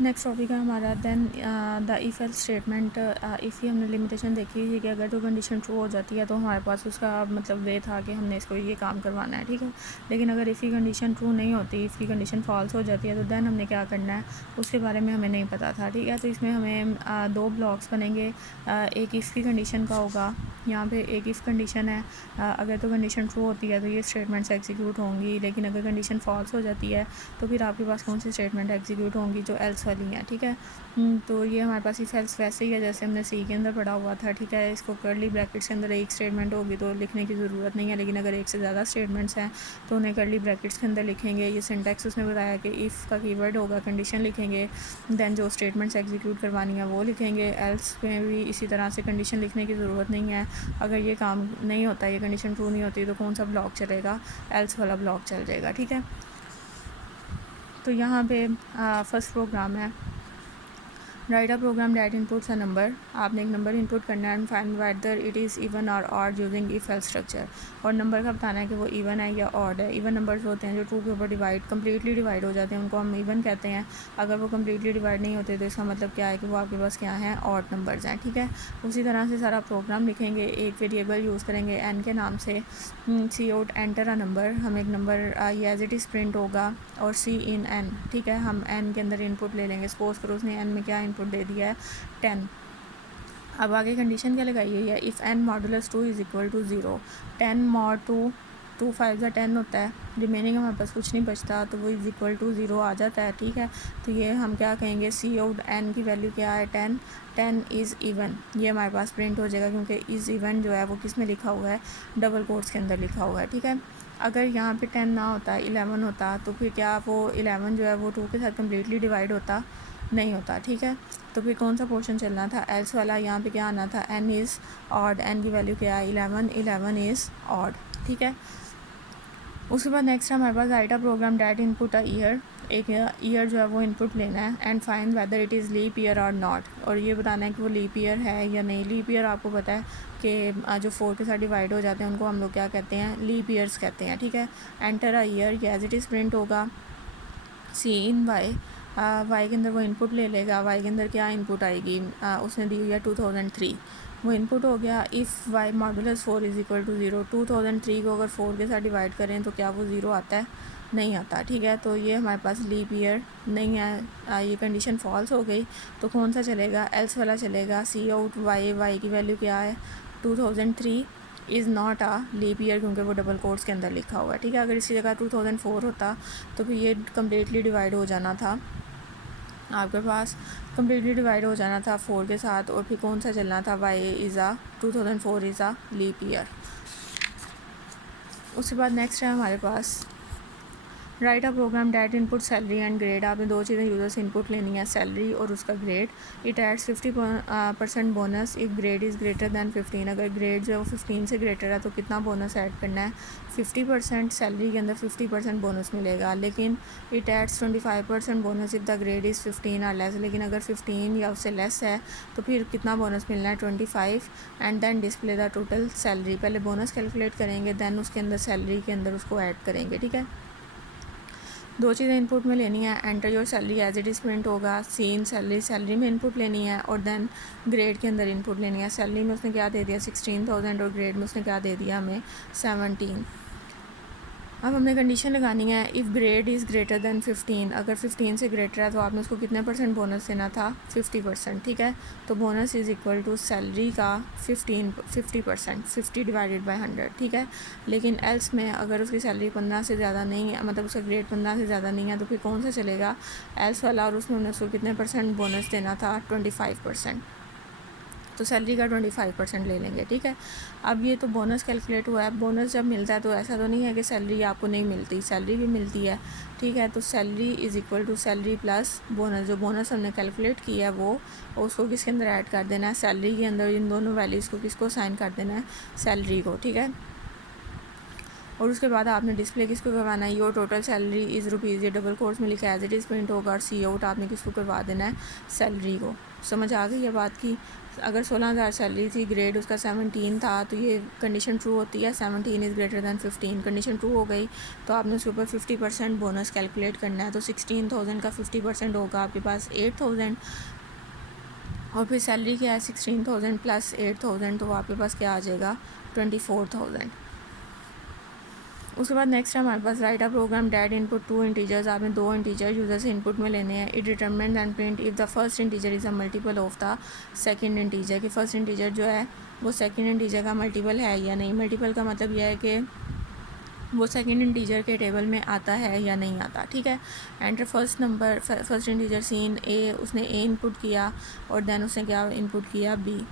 Next topic है हमारा then the if else statement. If ही हमने लिमिटेशन देखी थी कि अगर तो कंडीशन ट्रू हो जाती है तो हमारे पास उसका मतलब वे था कि हमने इसको ये काम करवाना है, ठीक है। लेकिन अगर इफ़ की कंडीशन ट्रू नहीं होती, इफ़ की कंडीशन फॉल्स हो जाती है तो देन हमने क्या करना है उसके बारे में हमें नहीं पता था, ठीक है। तो इसमें हमें दो ब्लॉक्स बनेंगे। एक इफ़ की कंडीशन का होगा, यहाँ पे एक इफ़ कंडीशन है। अगर तो कंडीशन ट्रू होती है तो ये स्टेटमेंट्स एग्जीक्यूट होंगी, लेकिन अगर कंडीशन फॉल्स हो जाती है तो फिर आपके पास कौन सी स्टेटमेंट एग्जीक्यूट होंगी, जो एल्स वाली हैं, ठीक है। तो ये हमारे पास इफ़ एल्स वैसे ही है जैसे हमने सी के अंदर पढ़ा हुआ था, ठीक है। इसको कर्ली ब्रैकेट्स के अंदर एक स्टेटमेंट होगी तो लिखने की ज़रूरत नहीं है, लेकिन अगर एक से ज़्यादा स्टेटमेंट्स हैं तो उन्हें कर्ली ब्रैकेट्स के अंदर लिखेंगे। ये सिंटैक्स उसने बताया कि इफ़ का कीवर्ड होगा, कंडीशन लिखेंगे, दैन जो स्टेटमेंट्स एग्जीक्यूट करवानी है वो लिखेंगे। एल्स में भी इसी तरह से कंडीशन लिखने की ज़रूरत नहीं है। अगर ये काम नहीं होता, ये कंडीशन ट्रू नहीं होती तो कौन सा ब्लॉक चलेगा, एल्स वाला ब्लॉक चल जाएगा, ठीक है। तो यहाँ पे फर्स्ट प्रोग्राम है, write a program that inputs a number. आपने एक नंबर इनपुट करना है and find whether it is even or odd using if else structure. और नंबर का बताना है कि वो इवन है या ऑड है। इवन नंबर्स होते हैं जो ट्रू के ऊपर कम्प्लीटली डिवाइड हो जाते हैं, उनको हम इवन कहते हैं। अगर वो कम्प्लीटली डिवाइड नहीं होते तो इसका मतलब क्या है कि वो आपके पास क्या है, ऑड नंबर्स हैं, ठीक है। उसी तरह से सारा प्रोग्राम लिखेंगे। एक वेरिएबल यूज़ करेंगे एन के नाम से, सी आउट एंटर अ नंबर। हम एक नंबर ये एज इट इज़ प्रिंट होगा, और सी इन एन, ठीक है। हम एन के अंदर इनपुट ले लेंगे। सपोज करो उसने एन में क्या इनपुट दे दिया है, 10। अब आगे कंडीशन क्या लगाई हुई है, if n modulus 2 is equal to 0। 10 mod 2, 2 5 का 10 होता है। रिमेनिंग हमारे पास कुछ नहीं बचता तो वो इज़ इक्वल टू 0 आ जाता है, ठीक है। तो ये हम क्या कहेंगे, सी आउट एन की वैल्यू क्या है, 10। 10 इज़ इवन, ये हमारे पास प्रिंट हो जाएगा क्योंकि इज़ इवन जो है वो किस में लिखा हुआ है, डबल कोट्स के अंदर लिखा हुआ है, ठीक है। अगर यहाँ पे 10 ना होता, 11 होता, तो फिर क्या वो 11 जो है वो 2 के साथ कम्प्लीटली डिवाइड होता, नहीं होता, ठीक है। तो फिर कौन सा पोर्शन चलना था, एल्स वाला। यहाँ पे क्या आना था, एन इज़ ऑड। एन की वैल्यू क्या है, 11। 11 इज़ ऑड, ठीक है। उसके बाद नेक्स्ट हमारे पास write a program that input a year. एक ईयर जो है वो इनपुट लेना है and find whether it is leap year or not. और ये बताना है कि वो लीप ईयर है या नहीं। लीप ईयर आपको पता है कि जो 4 के साथ डिवाइड हो जाते हैं उनको हम लोग क्या कहते हैं, लीप ईयर्स कहते हैं, ठीक है। एंटर अ ईयर, ये एज इट इज़ प्रिंट होगा, सी इन वाई। वाई के अंदर वो इनपुट ले लेगा। वाई के अंदर क्या इनपुट आएगी, उसने दी हुई है 2003, वो इनपुट हो गया। If y modulus 4 is equal to 0। 2003 को अगर 4 के साथ डिवाइड करें तो क्या वो 0 आता है, नहीं आता, ठीक है। तो ये हमारे पास लीप ईयर नहीं है, ये कंडीशन फॉल्स हो गई। तो कौन सा चलेगा, एल्स वाला चलेगा। सी आउट वाई, वाई की वैल्यू क्या है, 2003 is not a leap year, क्योंकि वो डबल कोट्स के अंदर लिखा हुआ है, ठीक है। अगर इसी जगह 2004 होता तो फिर ये कम्प्लीटली डिवाइड हो जाना था, आपके पास कम्प्लीटली डिवाइड हो जाना था 4 के साथ। और फिर कौन सा चलना था, why is a 2004 is a leap year. उसके बाद नेक्स्ट है हमारे पास write a program that input salary and grade. आपने दो चीज़ें यूज़र से इनपुट लेनी है, सैलरी और उसका grade. It adds 50% bonus if grade is greater then 15। अगर ग्रेड जो है वो 15 से ग्रेटर है तो कितना बोनस ऐड करना है, 50%। सैलरी के अंदर 50% बोनस मिलेगा। लेकिन it adds 25% bonus if the grade is 15 और लेस। लेकिन अगर 15 या उससे लेस है तो फिर कितना बोनस मिलना है, 25। And then display the total salary. पहले बोनस कैलकुलेट करेंगे, दैन उसके अंदर सैलरी के अंदर उसको ऐड करेंगे, ठीक है। दो चीज़ें इनपुट में लेनी है, enter your salary as it is print होगा, सीन सैलरी, सैलरी में इनपुट लेनी है, और देन ग्रेड के अंदर इनपुट लेनी है। सैलरी में उसने क्या दे दिया, 16,000, और ग्रेड में उसने क्या दे दिया हमें, 17। अब हमने कंडीशन लगानी है, if grade is greater then 15। अगर 15 से ग्रेटर है तो आपने उसको कितने परसेंट बोनस देना था, 50%, ठीक है। तो bonus is equal to salary का 50%, 50 डिवाइडेड बाई 100, ठीक है। लेकिन एल्स में अगर उसकी सैलरी 15 से ज़्यादा नहीं है, मतलब उसका ग्रेड 15 से ज़्यादा नहीं है, तो फिर कौन सा चलेगा, एल्स वाला। और उसमें उसको कितने परसेंट बोनस देना था, 25%। तो सैलरी का 25% ले लेंगे, ठीक है। अब ये तो बोनस कैलकुलेट हुआ है। बोनस जब मिलता है तो ऐसा तो नहीं है कि सैलरी आपको नहीं मिलती, सैलरी भी मिलती है, ठीक है। तो salary is equal to salary plus bonus. जो बोनस हमने कैलकुलेट किया है वो उसको किसके अंदर ऐड कर देना है, सैलरी के अंदर। इन दोनों वैल्यूज़ को किसको साइन कर देना है, सैलरी को, ठीक है। और उसके बाद आपने डिस्प्ले किसको करवाना है, your total salary is rupees, ये डबल कोर्स में लिखा है एज इट इज़ प्रिंट होगा, और सी आउट आपने किसको करवा देना है, सैलरी को। समझ आ गई है बात की। अगर 16,000 सैलरी थी, ग्रेड उसका 17 था, तो ये कंडीशन ट्रू होती है, 17 is greater then 15, condition true हो गई तो आपने उसके ऊपर 50% बोनस कैलकुलेट करना है। तो 16,000 का 50% होगा आपके पास 8,000, और फिर सैलरी क्या है 16,000 प्लस 8,000, तो आपके पास क्या आ जाएगा 24,000। उसके बाद नेक्स्ट है हमारे पास write a program that input 2 integers, आपने 2 इंटीजर यूज़र से इनपुट में लेने हैं। It determine and print if the first integer is a multiple of the second integer, कि फर्स्ट इंटीजर जो है वो सेकंड इंटीजर का मल्टीपल है या नहीं। मल्टीपल का मतलब यह है कि वो सेकंड इंटीजर के टेबल में आता है या नहीं आता, ठीक है। Enter first number, first integer cin a, उसने ए इनपुट किया और देन उसने क्या इनपुट किया बी।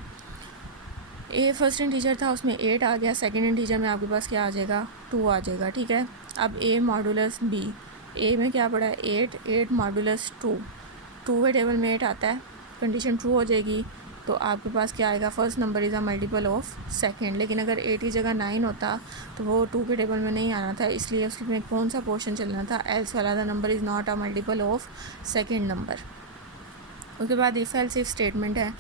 ए फर्स्ट इंटीजर था, उसमें 8 आ गया, सेकंड इंटीजर में आपके पास क्या आ जाएगा 2 आ जाएगा, ठीक है। अब ए मॉडुलस बी, ए में क्या पड़ा है 8, 8 मॉडुलस 2, 2 के टेबल में 8 आता है, कंडीशन ट्रू हो जाएगी तो आपके पास क्या आएगा, first number is a multiple of second. लेकिन अगर 8 की जगह 9 होता तो वो 2 के टेबल में नहीं आना था, इसलिए उसमें कौन सा पोर्शन चलना था, एल्स वाला, the number is not a multiple of second number. उसके बाद इफ़ एल्स इफ स्टेटमेंट है,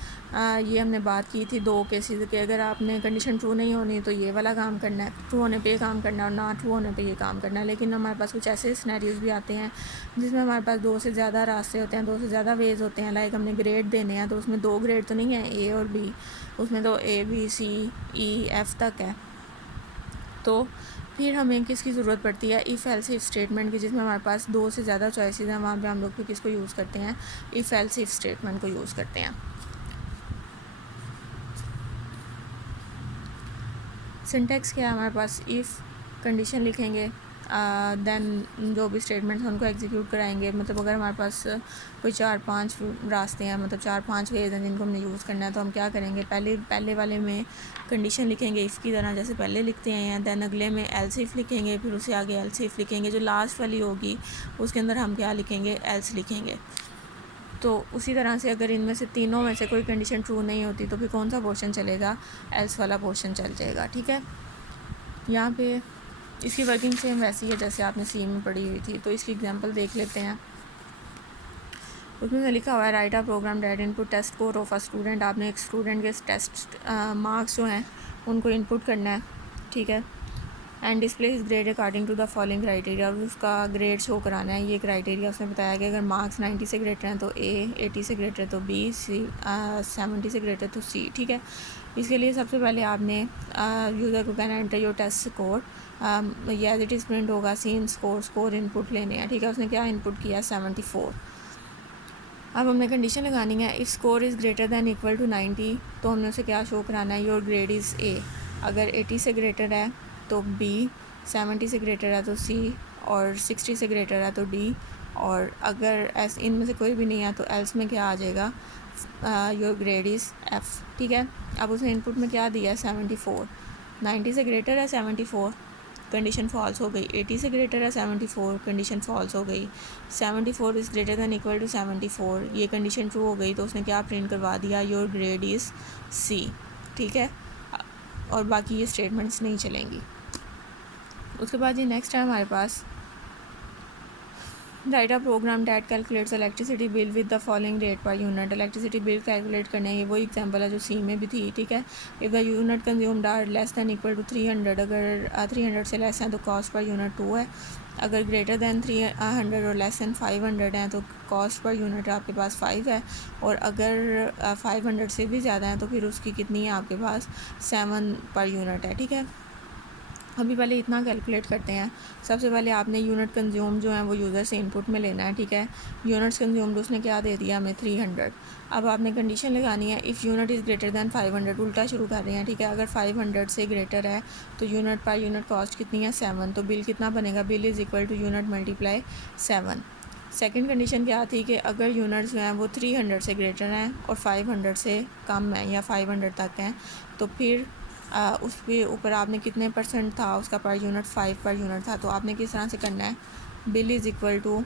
ये हमने बात की थी 2 केसेस के, अगर आपने कंडीशन ट्रू नहीं होनी तो ये वाला काम करना है, ट्रू होने पे ये काम करना है और ना ट्रू होने पे ये काम करना है। लेकिन हमारे पास कुछ ऐसे सिनेरियोज़ भी आते हैं जिसमें हमारे पास 2 से ज़्यादा रास्ते होते हैं, 2 से ज़्यादा वेज़ होते हैं। लाइक हमने ग्रेड देने हैं तो उसमें 2 ग्रेड तो नहीं है ए और बी, उसमें तो A B C E F तक है। तो फिर हमें किसकी ज़रूरत पड़ती है, इफ़ एल्स इफ स्टेटमेंट की, जिसमें हमारे पास 2 से ज़्यादा चॉइसेस हैं। वहाँ पे हम लोग किसको यूज़ करते हैं, इफ़ एल्स इफ स्टेटमेंट को यूज़ करते हैं। सिंटेक्स क्या है हमारे पास, इफ़ कंडीशन लिखेंगे, देन जो भी स्टेटमेंट्स उनको एग्जीक्यूट कराएंगे। मतलब अगर हमारे पास कोई 4-5 रास्ते हैं, मतलब 4-5 वेज हैं जिनको हमने यूज़ करना है, तो हम क्या करेंगे, पहले वाले में कंडीशन लिखेंगे इफ़ की तरह जैसे पहले लिखते हैं, दैन अगले में एल्स इफ़ लिखेंगे, फिर उससे आगे एल्स इफ़ लिखेंगे, जो लास्ट वाली होगी उसके अंदर हम क्या लिखेंगे, एल्स लिखेंगे। तो उसी तरह से अगर इनमें से तीनों में से कोई कंडीशन ट्रू नहीं होती तो फिर कौन सा पोर्शन चलेगा, एल्स वाला पोर्शन चल जाएगा, ठीक है। यहाँ पे इसकी वर्किंग सेम वैसी है जैसे आपने सी में पढ़ी हुई थी। तो इसकी एग्जांपल देख लेते हैं। उसमें लिखा हुआ है write a program that input test score of a student, आपने एक स्टूडेंट के टेस्ट मार्क्स जो हैं उनको इनपुट करना है, ठीक है। And display is grade according to the following criteria, उसका ग्रेड शो कराना है। ये क्राइटेरिया उसने बताया कि अगर मार्क्स 90 से ग्रेटर हैं तो ए, 80 से ग्रेटर तो बी, सी 70 से ग्रेटर तो सी, ठीक है। इसके लिए सबसे पहले आपने यूज़र को कहना एंटर योर टेस्ट स्कोर, ये एज इट इज़ प्रिंट होगा, सीन स्कोर इनपुट लेने हैं, ठीक है। उसने क्या इनपुट किया 74। अब हमने कंडीशन लगानी है, if score is greater than equal to 90, तो हमने उसे क्या शो कराना है, योर ग्रेड इज़ ए। अगर 80 से ग्रेटर है तो बी, 70 से ग्रेटर है तो सी, और 60 से ग्रेटर है तो डी, और अगर एस इनमें से कोई भी नहीं है तो एल्स में क्या आ जाएगा, योर ग्रेड इज़ एफ़, ठीक है। अब उसने इनपुट में क्या दिया है 74, 90 से ग्रेटर है 74, कंडीशन फॉल्स हो गई। 80 से ग्रेटर है 74, कंडीशन फॉल्स हो गई। 74 is greater than equal to 74, ये कंडीशन ट्रू हो गई तो उसने क्या प्रिंट करवा दिया, योर ग्रेड इज़ सी, ठीक है। और बाकी ये स्टेटमेंट्स नहीं चलेंगी। उसके बाद ये नेक्स्ट है हमारे पास write a program that calculates electricity bill with the following rate per unit, electricity bill calculate करना है। ये वही एग्जांपल है जो सी में भी थी, ठीक है। If the unit consumed are less than equal to 300, अगर 300 से लेस हैं तो कॉस्ट पर यूनिट 2 है। अगर ग्रेटर दैन 300 और लेस दैन 500 हैं तो कॉस्ट पर यूनिट आपके पास 5 है। और अगर 500 से भी ज़्यादा हैं तो फिर उसकी कितनी है आपके पास 7 पर यूनिट है, ठीक है। अभी पहले इतना कैलकुलेट करते हैं। सबसे पहले आपने यूनिट कंज्यूम जो है वो यूज़र से इनपुट में लेना है, ठीक है। यूनिट्स कंज्यूम्ड उसने क्या दे दिया हमें 300। अब आपने कंडीशन लगानी है, if unit is greater then 500, उल्टा शुरू कर रहे हैं, ठीक है। अगर 500 से ग्रेटर है तो यूनिट पर यूनिट कॉस्ट कितनी है 7, तो बिल कितना बनेगा, bill is equal to unit multiply 7। Second condition क्या थी कि अगर यूनिट्स जो हैं वो 300 से ग्रेटर हैं और 500 से कम है या 500 तक हैं तो फिर उसके ऊपर आपने कितने % था उसका पर यूनिट 5 पर यूनिट था। तो आपने किस तरह से करना है, bill is equal to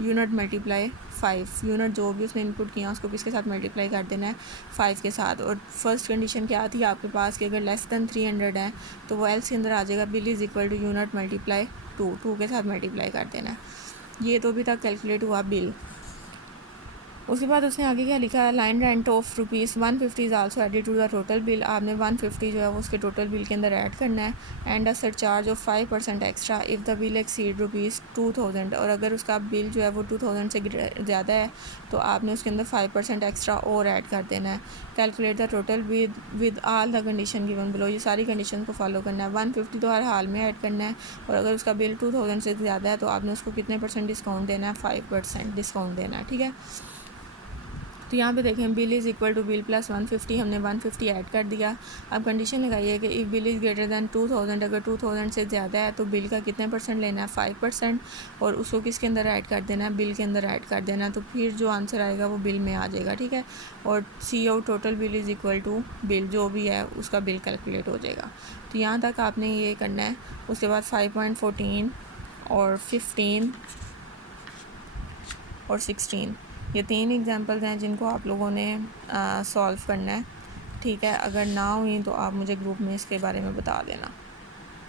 unit multiply 5, unit जो भी उसने इनपुट किया उसको किसके साथ मल्टीप्लाई कर देना है 5 के साथ। और फर्स्ट कंडीशन क्या थी आपके पास कि अगर लेस दैन 300 है तो वो एल्स के अंदर आ जाएगा bill is equal to unit multiply 2 के साथ मल्टीप्लाई कर देना है। ये तो भी तक कैलकुलेट हुआ बिल। उसके बाद उसने आगे क्या लिखा है, line rent of ₹150 is also added to the total bill. आपने 150 जो है वो उसके टोटल बिल के अंदर ऐड करना है। And a surcharge of 5% extra if the bill exceed ₹2000। और अगर उसका बिल जो है वो 2000 से ज़्यादा है तो आपने उसके अंदर 5% एक्स्ट्रा और ऐड कर देना है। Calculate the total with all the condition given below. ये सारी कंडीशन को फॉलो करना है। 150 तो हर हाल में ऐड करना है, और अगर उसका बिल 2000 से ज़्यादा है तो आपने उसको कितने % डिस्काउंट देना है, 5% डिस्काउंट देना है, ठीक है। तो यहाँ पे देखें bill is equal to bill plus 150, हमने 150 ऐड कर दिया। अब कंडीशन लगाइए कि if bill is greater then 2000, अगर 2000 से ज़्यादा है तो बिल का कितने % लेना है, 5%, और उसको किसके अंदर ऐड कर देना है, बिल के अंदर ऐड कर देना है। तो फिर जो आंसर आएगा वो बिल में आ जाएगा, ठीक है। और cout total bill is equal to bill जो भी है उसका बिल कैलकुलेट हो जाएगा। तो यहाँ तक आपने ये करना है। उसके बाद 5.14 और 15 और 16 ये 3 एग्जांपल्स हैं जिनको आप लोगों ने सॉल्व करना है, ठीक है। अगर ना हुई तो आप मुझे ग्रुप में इसके बारे में बता देना।